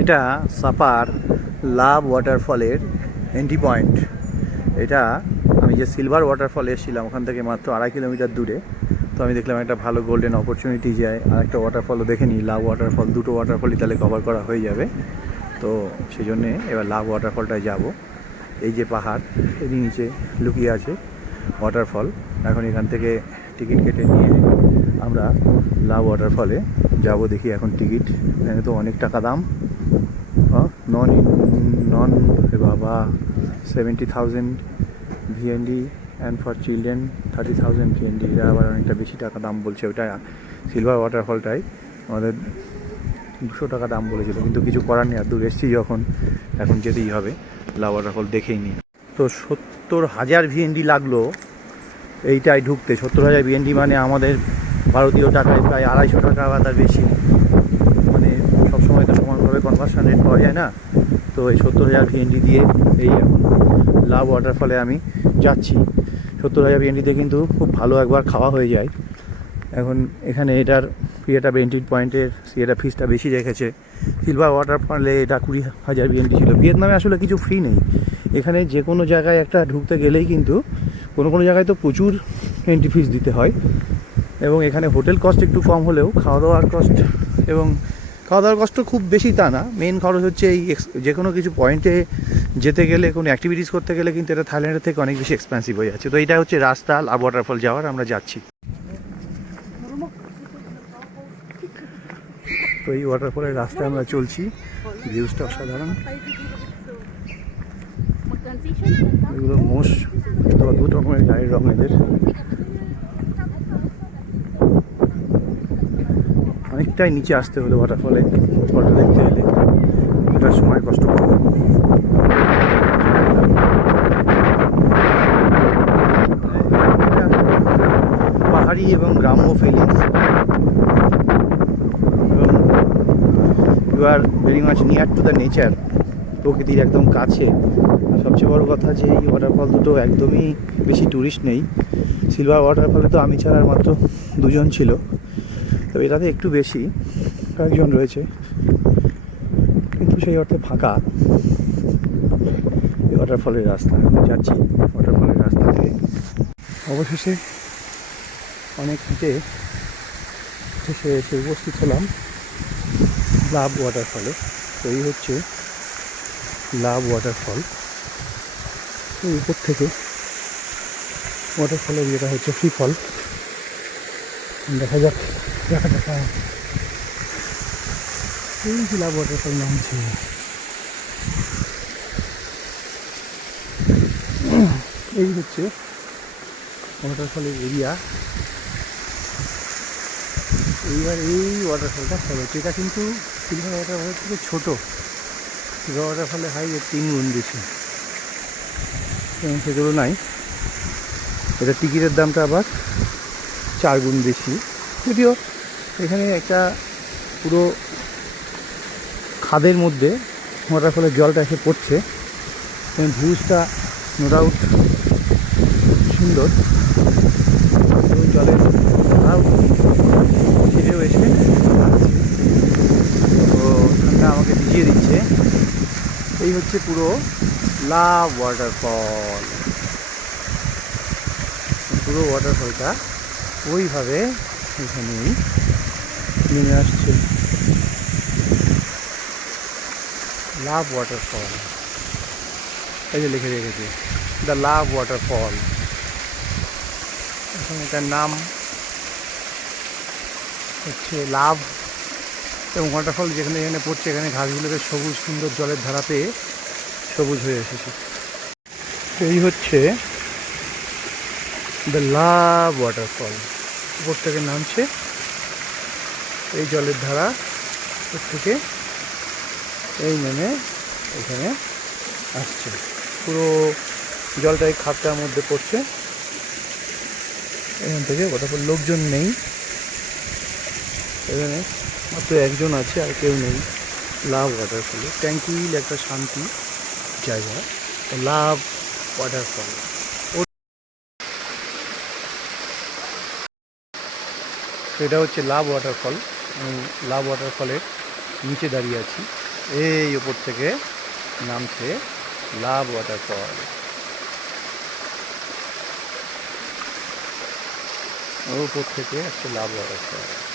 এটা সাপার লাভ ওয়াটারফলের entry point. এটা আমি যে সিলভার ওয়াটারফলে এসেছিলাম ওখান থেকে মাত্র 2.5 কিলোমিটার দূরে। তো আমি দেখলাম একটা ভালো গোল্ডেন অপরচুনিটি যায় আর একটা ওয়াটারফলও দেখে নিই, লাভ ওয়াটারফল। দুটো ওয়াটারফলই তাহলে কভার করা হয়ে যাবে। তো সেই জন্যে এবার লাভ ওয়াটারফলটায় যাব। এই যে পাহাড়, এরই নিচে লুকিয়ে আছে ওয়াটারফল। এখন এখান থেকে টিকিট কেটে নিয়ে আমরা লাভ ওয়াটারফলে যাব। দেখি এখন টিকিট, এখানে তো অনেক টাকা দাম। নন নন বাবা 70,000 ভিএনডি অ্যান্ড ফর চিলড্রেন 30,000 ভিএনডি। এটা আবার অনেকটা বেশি টাকা দাম বলছে। ওটা সিলভার ওয়াটারফলটাই আমাদের 200 টাকা দাম বলেছিল, কিন্তু কিছু করার নেই, আর দূর এসছি যখন এখন যেতেই হবে। লাভ ওয়াটারফল দেখেই নি। তো 70,000 ভিএনডি লাগলো এইটাই ঢুকতে। 70,000 ভিএনডি মানে আমাদের ভারতীয় টাকায় প্রায় 250 টাকা বা তার বেশি। মানে সবসময় তো সমানভাবে কনভার্সন রেট পাওয়া যায় না। তো এই 70,000 ভিএনডি দিয়ে এই এখন লাভ ওয়াটারফলে আমি যাচ্ছি। 70,000 ভিএনডিতে কিন্তু খুব ভালো একবার খাওয়া হয়ে যায়। এখন এখানে এটার ইয়েটা এন্ট্রি পয়েন্টের এটা ফিসটা বেশি রেখেছে। সিলভার ওয়াটারফলে এটা 20,000 ভিএনডি ছিল। ভিয়েতনামে আসলে কিছু ফ্রি নেই। এখানে যে কোনো জায়গায় একটা ঢুকতে গেলেই কিন্তু কোনো কোনো জায়গায় তো প্রচুর এন্ট্রি ফিস দিতে হয়। এবং এখানে হোটেল কস্ট একটু কম হলেও খাওয়া দাওয়ার কস্ট, এবং খাওয়া দাওয়ার কষ্ট খুব বেশি তা না। মেন খরচ হচ্ছে এই যে কোনো কিছু পয়েন্টে যেতে গেলে, কোনো অ্যাক্টিভিটিস করতে গেলে কিন্তু এটা থাইল্যান্ডের থেকে অনেক বেশি এক্সপেন্সিভ হয়ে যাচ্ছে। তো এইটা হচ্ছে রাস্তা লাভ ওয়াটারফল যাওয়ার, আমরা যাচ্ছি। তো এই ওয়াটারফলের রাস্তায় আমরা চলছি। ভিউজটা অসাধারণ। এগুলো মোষ, তো অদ্ভুত রকমের গায়ের রঙ এদের। অনেকটাই নিচে আসতে হলো ওয়াটারফলে। ফলটা দেখতে এলে ওটার সময় কষ্ট পাবো। পাহাড়ি এবং গ্রাম্য ফিলিংস, এবং you are very much near to the nature. প্রকৃতির একদম কাছে। সবচেয়ে বড় কথা যে এই ওয়াটারফল দুটো একদমই বেশি ট্যুরিস্ট নেই। সিলভার ওয়াটারফলে তো আমি ছাড়া মাত্র 2 জন ছিল, তবে এটাতে একটু বেশি কয়েকজন রয়েছে, কিন্তু সেই অর্থে ফাঁকা। এই ওয়াটারফলের রাস্তা যাচ্ছি, ওয়াটারফলের রাস্তা থেকে অবশেষে অনেক হেঁটে এসে উপস্থিত হলাম লাভ ওয়াটারফলে। তো এই হচ্ছে লাভ ওয়াটারফল। এই উপর থেকে ওয়াটারফলের ইয়েটা হচ্ছে ফ্রি ফল। দেখা যাক, দেখা এই যে লাভ ওয়াটারফল নামছে। এই হচ্ছে ওয়াটারফলের এরিয়া। এইবার এই ওয়াটারফলটা ফল হচ্ছে। এটা কিন্তু সিলভার ওয়াটারফলের থেকে ছোটো। সিলভার ওয়াটারফলের হাইট 3 গুণ বেশি, এবং সে তুলনায় এটা টিকিটের দামটা আবার 4 গুণ বেশি। যদিও এখানে একটা পুরো খাদের মধ্যে ওয়াটারফলের জলটা এসে পড়ছে, এবং ভিউজটা নো ডাউট সুন্দর। জলের ছিঁড়েও এসে আসছে, তো ঠান্ডা আমাকে ভিজিয়ে দিচ্ছে। এই হচ্ছে পুরো লাভ ওয়াটারফল। পুরো ওয়াটারফলটা ওইভাবে এখানেই নেমে আসছে। লাভ ওয়াটারফল, এই যে লিখে রেখেছে দ্য লাভ ওয়াটারফল। এখন এটার নাম হচ্ছে লাভ, এবং ওয়াটারফল যেখানে যেখানে পড়ছে এখানে ঘাসগুলোকে সবুজ সুন্দর জলের ধারা পেয়ে সবুজ হয়ে এসেছে। এই হচ্ছে দ্য লাভ ওয়াটারফল। উপর থেকে নামছে এই জলের ধারা, উপর থেকে এই নেমে এখানে আসছে। পুরো জলটা এই খাতটার মধ্যে পড়ছে। এখান থেকে ওয়াটারফল লোকজন নেই, এখানে মাত্র একজন আছে, আর কেউ নেই। লাভ ওয়াটারফলে ট্যাঙ্কিল একটা শান্তি জায়গা, লাভ ওয়াটারফল। এটা হচ্ছে লাভ ওয়াটারফল। আমি লাভ ওয়াটারফলের নিচে দাঁড়িয়ে আছি। এই উপর থেকে নামছে লাভ ওয়াটারফল। উপর থেকে একটা লাভ ওয়াটারফল।